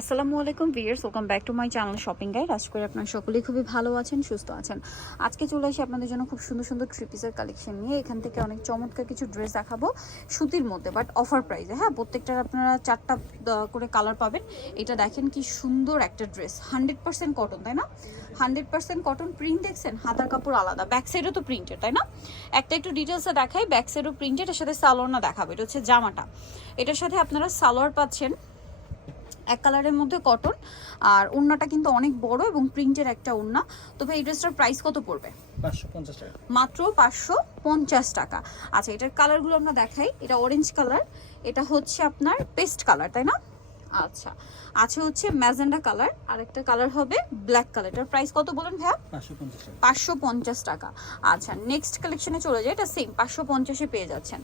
আসসালামু আলাইকুম viewers welcome back to my channel shopping guide আশা করি আপনারা সকলেই খুবই ভালো আছেন, সুস্থ আছেন। আজকে চলে আসি আপনাদের জন্য খুব সুন্দর সুন্দর থ্রি পিসের কালেকশন নিয়ে এখান থেকে অনেক চমৎকার কিছু ড্রেস দেখাবো সুতির মধ্যে বাট অফার প্রাইসে হ্যাঁ প্রত্যেকটার আপনারা চারটা করে কালার পাবেন। এটা দেখেন কি সুন্দর একটা ড্রেস হান্ড্রেড পার্সেন্ট কটন তাই না? হান্ড্রেড পার্সেন্ট কটন প্রিন্ট দেখছেন? হাতার কাপড় আলাদা ব্যাক সাইডও তো প্রিন্টেড তাই না? একটা একটু ডিটেলসে দেখাই ব্যাক সাইডও প্রিন্টেড এর সাথে সালোয়ার না দেখাবো। এটা হচ্ছে জামাটা। এটার সাথে আপনারা সালোয়ার পাচ্ছেন এক কালারের মধ্যে কটন আর ওড়নাটা কিন্তু অনেক বড় এবং প্রিন্টের একটা ওড়না। তবে এই ড্রেসটার প্রাইস কত পড়বে? পাঁচশো পঞ্চাশ টাকা। মাত্র পাঁচশো পঞ্চাশ টাকা। আচ্ছা এটার কালারগুলো আমরা দেখাই। এটা অরেঞ্জ কালার এটা হচ্ছে আপনার পেস্ট কালার তাই না? আচ্ছা আছে হচ্ছে ম্যাজেন্ডা কালার আর একটা কালার হবে ব্ল্যাক কালার। এটার প্রাইস কত বলেন ভাইয়া? পাঁচশো পঞ্চাশ টাকা। আচ্ছা নেক্সট কালেকশনে চলে যায় এটা সেম পাঁচশো পঞ্চাশে পেয়ে যাচ্ছেন।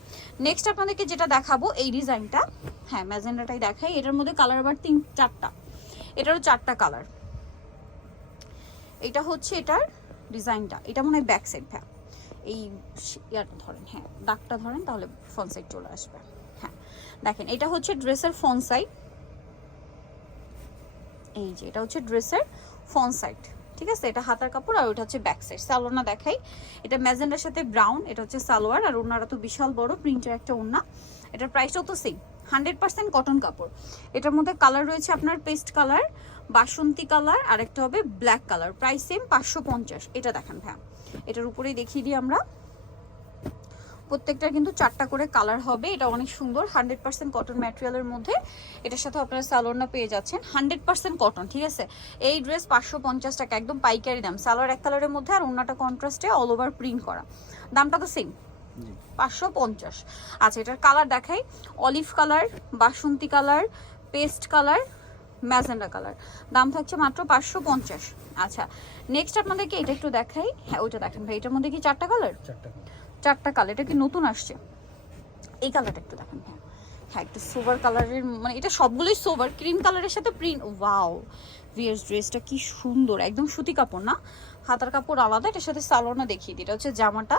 নেক্সট আপনাদেরকে যেটা দেখাবো এই ডিজাইনটা হ্যাঁ ম্যাজেন্ডাটাই দেখাই এটার মধ্যে কালার আবার তিন চারটা। এটারও চারটা কালার এটা হচ্ছে এটার ডিজাইনটা এটা মনে হয় ব্যাক সাইড ভ্যা এই ইয়াটা ধরেন হ্যাঁ দাগটা ধরেন তাহলে ফ্রন্ট সাইড চলে আসবে। হ্যাঁ দেখেন এটা হচ্ছে ড্রেসের ফ্রন্ট সাইড এই যে, এটা হচ্ছে ড্রেসের ফ্রন্ট সাইড, ঠিক আছে? এটা হাতার কাপড় আর ওটা হচ্ছে ব্যাক সাইড। সালোয়ার দেখাই। এটা ম্যাজেন্ডার সাথে ব্রাউন, এটা হচ্ছে সালোয়ার আর ওনারা তো বিশাল বড়, প্রিন্টের একটা ওড়না। এটার প্রাইসটাও তো সেম হান্ড্রেড পার্সেন্ট কটন কাপড়। এটার মধ্যে কালার রয়েছে আপনার পেস্ট কালার বাসন্তী কালার আর একটা হবে ব্ল্যাক কালার প্রাইস সেম পাঁচশো পঞ্চাশ। এটা দেখেন ভ্যা এটার উপরেই দেখিয়ে দিই আমরা। প্রত্যেকটার কিন্তু চারটা করে কালার হবে। এটা অনেক সুন্দর হান্ড্রেড পার্সেন্ট কটন ম্যাটেরিয়ালের মধ্যে। এটার সাথে আপনারা সালোয়ারনা পেয়ে যাচ্ছেন। হান্ড্রেড পার্সেন্ট কটন ঠিক আছে? এই ড্রেস পাঁচশো পঞ্চাশ টাকা একদম পাইকারি দাম। সালোয়ার এক কালারের মধ্যে আর অন্যটা কন্ট্রাস্টে অল ওভার প্রিন্ট করা। দামটা তো সেম পাঁচশো পঞ্চাশ। আচ্ছা এটার কালার দেখাই। অলিভ কালার বাসন্তী colour paste colour magenta colour দাম থাকছে মাত্র পাঁচশো পঞ্চাশ। আচ্ছা নেক্সট আপনাদেরকে এটা একটু দেখাই। হ্যাঁ ওইটা দেখেন ভাই এটার মধ্যে কি চারটা কালার চারটা চারটা কালার এটা কি নতুন আসছে? এই কালারটা একটু দেখেন হ্যাঁ। হ্যাঁ একটু সোভার কালারের মানে এটা সবগুলোই সোভার ক্রিম কালারের সাথে প্রিন্ট ওয়াও ভিয়ার্স ড্রেসটা কি সুন্দর, একদম সুতি কাপড় না? হাতার কাপড় আলাদা, এটার সাথে সালোয়ারটা দেখিয়ে দিই। এটা হচ্ছে জামাটা।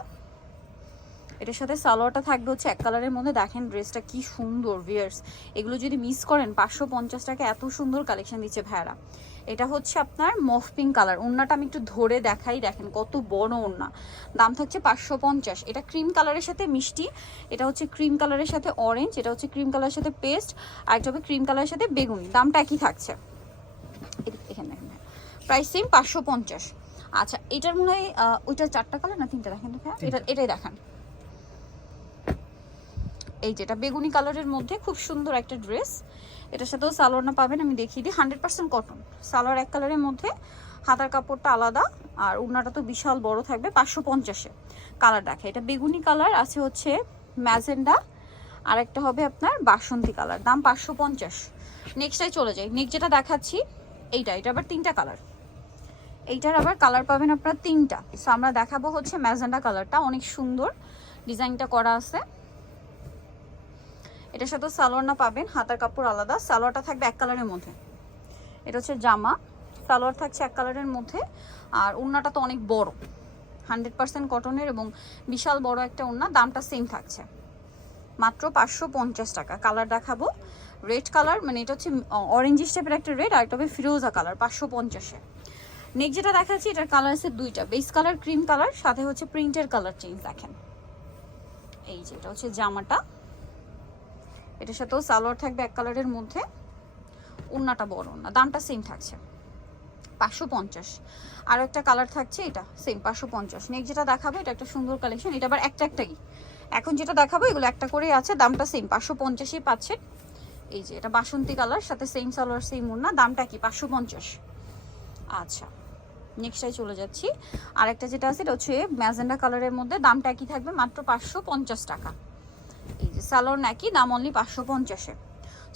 এটার সাথে সালোয়ারটা থাকবে হচ্ছে এক কালারের মধ্যে। দেখেন ড্রেসটা কি সুন্দর ভিয়ার্স এগুলো যদি মিস করেন, পাঁচশো পঞ্চাশ টাকা এত সুন্দর কালেকশন দিচ্ছে ভাইয়ারা। এটা হচ্ছে আপনার মফ পিঙ্ক কালার। ওড়নাটা আমি একটু ধরে দেখাই দেখেন কত বড় ওড়না। দাম থাকছে পাঁচশো পঞ্চাশ। এটা ক্রিম কালারের সাথে মিষ্টি এটা হচ্ছে ক্রিম কালারের সাথে অরেঞ্জ এটা হচ্ছে ক্রিম কালারের সাথে পেস্ট আর এটা হবে ক্রিম কালারের সাথে বেগুনি। দামটা একই থাকছে। এখানে দেখেন প্রাইস সেম পাঁচশো পঞ্চাশ। আচ্ছা এটার মনে হয় আহ, ওইটার চারটা কালার না তিনটা? দেখেন এটা এটাই দেখান। এই যেটা বেগুনি কালারের মধ্যে খুব সুন্দর একটা ড্রেস। এটার সাথেও সালোয়ারটা পাবেন, আমি দেখিয়ে দিই। Hundred percent cotton. সালোয়ার এক কালারের মধ্যে, হাতার কাপড়টা আলাদা, আর ওড়নাটা তো বিশাল বড় থাকবে, পাঁচশো পঞ্চাশে। কালার দেখে, এটা বেগুনি কালার, আছে হচ্ছে ম্যাজেন্ডা আর একটা হবে আপনার বাসন্তী কালার, দাম পাঁচশো পঞ্চাশ। নেক্সটাই চলে যাই। নেক্সট যেটা দেখাচ্ছি, এইটা, এটা আবার তিনটা কালার। এইটার আবার কালার পাবেন আপনার তিনটা। সো আমরা দেখাবো হচ্ছে ম্যাজেন্ডা কালারটা, অনেক সুন্দর। ডিজাইনটা করা আছে। এটার সাথে সালোয়ার না পাবেন, হাতার কাপড় আলাদা। সালোয়ারটা থাকবে এক কালারের মধ্যে। এটা হচ্ছে জামা। সালোয়ার থাকছে এক কালারের মধ্যে। আর ওড়নাটা তো অনেক বড়। হান্ড্রেড পার্সেন্ট কটনের এবং বিশাল বড় একটা ওড়না দামটা সেম থাকছে। মাত্র পাঁচশো পঞ্চাশ টাকা। কালার দেখাবো। রেড কালার মানে এটা হচ্ছে অরেঞ্জ টাইপের একটা রেড আর একটা হবে ফিরোজা কালার, পাঁচশো পঞ্চাশে। নেক্সট যেটা দেখাচ্ছি, এটার কালার আছে দুইটা। বেস কালার ক্রিম কালার সাথে হচ্ছে প্রিন্টের কালার চেঞ্জ দেখেন। এই যে, এটা হচ্ছে জামাটা। এটার সাথেও সালোয়ার থাকবে এক কালারের মধ্যে। ওড়নাটা বড় না দামটা সেম থাকছে। পাঁচশো পঞ্চাশ। আর একটা কালার থাকছে, এটা সেম পাঁচশো পঞ্চাশ। নেক্সট যেটা দেখাবো, এটা একটা সুন্দর কালেকশন এটা আবার একটা একটাই। এখন যেটা দেখাবো, এগুলো একটা করেই আছে, দামটা সেম পাঁচশো পঞ্চাশই পাচ্ছেন। এই যে, এটা বাসন্তী কালার সাথে সেম সালোয়ার সেম ওড়না দামটা কি, পাঁচশো পঞ্চাশ। আচ্ছা নেক্সটাই চলে যাচ্ছি। আরেকটা যেটা আছে, এটা হচ্ছে ম্যাজেন্ডা কালারের মধ্যে, দামটা একই থাকবে, মাত্র পাঁচশো পঞ্চাশ টাকা। যে নাকি দাম অনলি পাঁচশো পঞ্চাশে।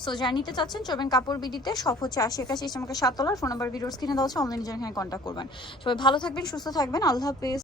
সো যারা নিতে চাচ্ছেন চোবেন কাপড় বিডিতে সব হচ্ছে আশি একাশি আমাকে সাত তলার ফোন নাম্বার ভিডিওস কিনে দেওয়া হচ্ছে অনলাইনে এখানে কন্ট্যাক্ট করবেন। সবাই ভালো থাকবেন, সুস্থ থাকবেন, আল্লাহ হাফেজ।